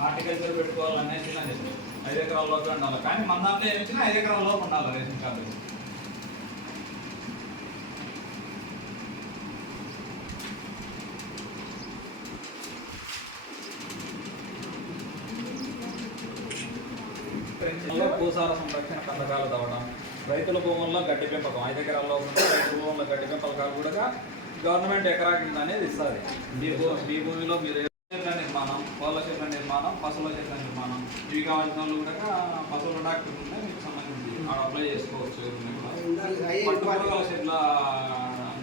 Horticulture పెట్టుకోవాలనే చిన్న ఐదు ఎకరాల లోపు ఉండాలి. కానీ మన దాంట్లో ఏమి ఇచ్చినా ఐదు ఎకరాల లోపు ఉండాలి రేషన్ కార్డు. భూసార సంరక్షణ పథకాలు తవ్వడం రైతుల భూముల్లో గడ్డి పెంపకం ఐదు ఎకరాల్లో ఉంటే రైతు భూముల్లో గడ్డి పెంపకాలు కూడా గవర్నమెంట్ ఎకరా కింద అనేది ఇస్తుంది. మీ భూమి మీ భూమిలో మీరు చెట్ల నిర్మాణం కోళ్ళ చెట్ల నిర్మాణం పశువుల చెట్ల నిర్మాణం ఇవి కావాల్సిన వాళ్ళు కూడా పశువుల డాక్టర్ ఉంటే మీకు సంబంధించి ఆడ అప్లై చేసుకోవచ్చు. పట్టుకోగల చెట్ల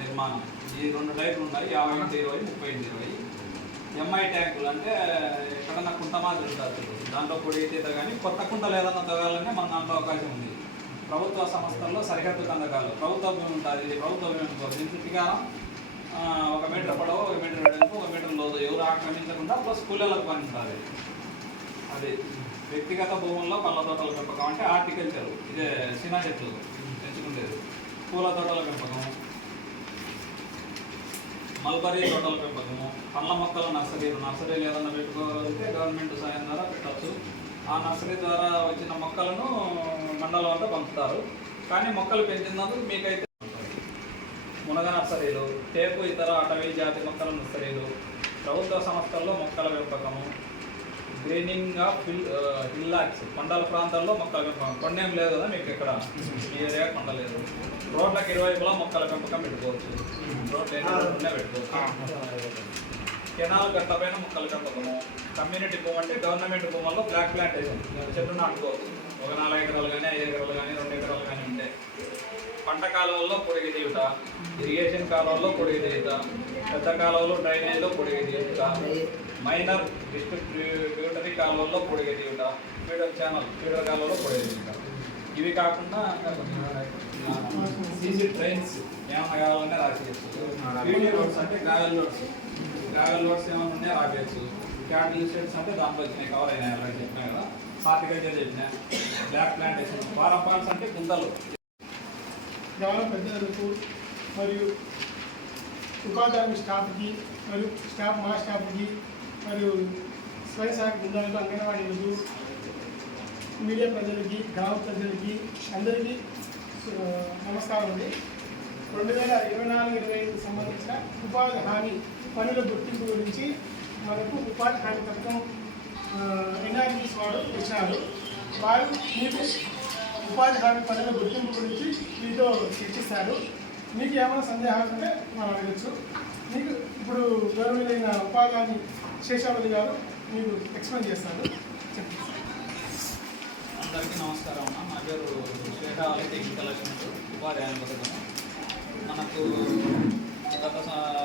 నిర్మాణం. ఈ రెండు టైపులు ఉన్నాయి. యాభై ఎనిమిది ఇరవై ముప్పై ఎనిమిది ఇరవై. ఎంఐ ట్యాంకులు అంటే ఎక్కడన్నా కుంట మాదిరి ఉంటుంది. దాంట్లో పొడి అయితే కానీ కొత్త కుంటలు ఏదన్నా తగాలంటే మన దాంట్లో అవకాశం ఉంది. ప్రభుత్వ సంస్థల్లో సరిహద్దు కందకాలు ప్రభుత్వ భూమి ఉంటుంది. ఇది ప్రభుత్వ భూమి ఉంటుంది దీని ఒక మీటర్ పొడవు ఒక మీటర్ వెడల్పు ఒక మీటర్ లోతు. ఎవరు ఆక్రమించకుండా ప్లస్ కూలీలకు పని అది వ్యక్తిగత భూముల్లో పళ్ళ తోటల పెంపకం అంటే ఆర్టికల్చర్ ఇదే సినా చెట్లు పెంచుకునేది పూల తోటల పెంపకం మల్బరీ తోటల పెంపకము పండ్ల మొక్కల నర్సరీలు నర్సరీలు ఏదైనా పెట్టుకోగలిగితే గవర్నమెంట్ సాయం ద్వారా పెట్టచ్చు. ఆ నర్సరీ ద్వారా వచ్చిన మొక్కలను మండలం అంతా పంపుతారు. కానీ మొక్కలు పెంచినందుకు మీకైతే మునగ నర్సరీలు టేపు ఇతర అటవీ జాతి మొక్కల నర్సరీలు ప్రభుత్వ సంస్థల్లో మొక్కల పెంపకము గ్రీనింగ్ ఆఫ్ హిల్ హిల్లాక్స్ కొండల ప్రాంతాల్లో మొక్కల పెంపకం. కొండేం లేదు కదా మీకు ఇక్కడ? మీ ఏరియా కొండ లేదు. రోడ్లకు ఇరువైపులా మొక్కల పెంపకం పెట్టుకోవచ్చు. రోడ్లు ఎన్ని రోడ్లు పెట్టుకోవచ్చు. కెనాల్ గట్టపైన మొక్కల పెంపకము కమ్యూనిటీ భూమి అంటే గవర్నమెంట్ భూముల్లో బ్లాక్ ప్లాంటేషన్ చెట్లు నాటుకోవచ్చు ఒక నాలుగు ఎకరాలు కానీ ఐదు ఎకరాలు కానీ రెండు ఎకరాలు కానీ ఉంటాయి పంట కాలువల్లో పొడిగి తీయుట ఇరిగేషన్ కాలువల్లో పొడిగి తీయుట పెద్ద కాలువలో డ్రైనేజ్లో పొడిగి తీయుట మైనర్ డిస్ట్రిబ్యూటరీ కాలువల్లో పొడిగి తీయుట ఫీడర్ ఛానల్ ఫీడర్ కాలువలో పొడిగి తీయుట. ఇవి కాకుండా సీసీ ట్రైన్స్ ఏమైనా కావాలన్నా రాసేయచ్చు వీడియో రోడ్స్ అంటే గ్రావెల్ రోడ్స్ గ్రావెల్ వర్క్స్ ఏమైనా ఉన్నాయో రాపేయచ్చు క్యాపిటల్ స్టేట్స్ అంటే దాంట్లో వచ్చినాయి కవర్ అయినాయి అలాగే చెప్పినా కదా. హార్టికల్చర్ చెప్పినా. బ్లాక్ ప్లాంటేషన్ ఫారం పాల్స్ అంటే గుంతలు. గ్రామ పెద్దలకు మరియు ఉపాధి హామీ స్టాఫ్కి మరియు స్టాఫ్ మా స్టాఫ్కి మరియు స్వయం సహాయక బృందాలకు అంగన్వాడీలకు మీడియా ప్రజలకి గ్రామ ప్రజలకి అందరికీ నమస్కారం అండి. రెండు వేల ఇరవై నాలుగు ఇరవై ఐదుకు సంబంధించిన ఉపాధి హామీ పనుల గుర్తింపు గురించి మనకు ఉపాధి హామీ పథకం ఎన్ఆర్జీస్ వాడు ఇచ్చినారు వారు మీకు ఉపాధి హామీ పనుల గుర్తింపు గురించి మీతో చర్చిస్తారు. మీకు ఏమైనా సందేహాలు ఉంటే మనం అడగచ్చు. మీకు ఇప్పుడు గౌరవమైన ఉపాధి శేషావతి గారు మీకు ఎక్స్ప్లెయిన్ చేస్తారు. అందరికీ నమస్కారం అన్న. నా పేరు శ్వేతావళి టెక్నికల్ అసిస్టెంట్ ఉపాధి హామీ పథకం. మనకు గత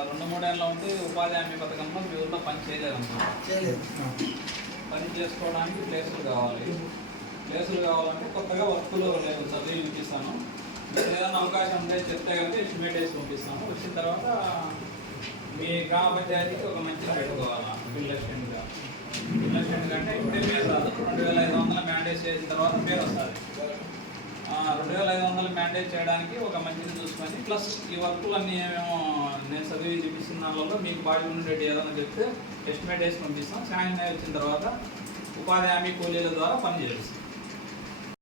రెండు మూడేళ్ళ ఉండి ఉపాధి హామీ పథకంలో మీ ఊళ్ళో పని చేయలేదన్నమాట పని చేసుకోవడానికి ప్లేసులు కావాలి. ప్లేసులు కావాలంటే కొత్తగా వర్కులు నేను చదివి చూపిస్తాను. మీకు ఏదైనా అవకాశం ఉంటే చెప్తే కనుక ఎస్టిమేట్ వేసి పంపిస్తాను. వచ్చిన తర్వాత మీ గ్రామ పంచాయతీకి ఒక మంచి పెట్టుకోవాలా బిల్ అసిస్టెంట్గా బిల్ అసిస్టెంట్ కంటే ఇప్పుడే పేరు రాదు. రెండు వేల ఐదు వందల మ్యాండేట్ చేసిన తర్వాత పేరు వస్తుంది. హ్యాండిల్ చేయడానికి ఒక మంచిది చూసుకొని ప్లస్ ఈ వర్కులన్నీ ఏమేమో నేను చదివి చూపిస్తున్న దానిలో మీకు బాడీ ఉండేటి ఏదైనా చెప్తే ఎస్టిమేట్ వేసి పంపిస్తాం. సాయం వచ్చిన తర్వాత ఉపాధి హామీ కూలీల ద్వారా పని చేస్తాం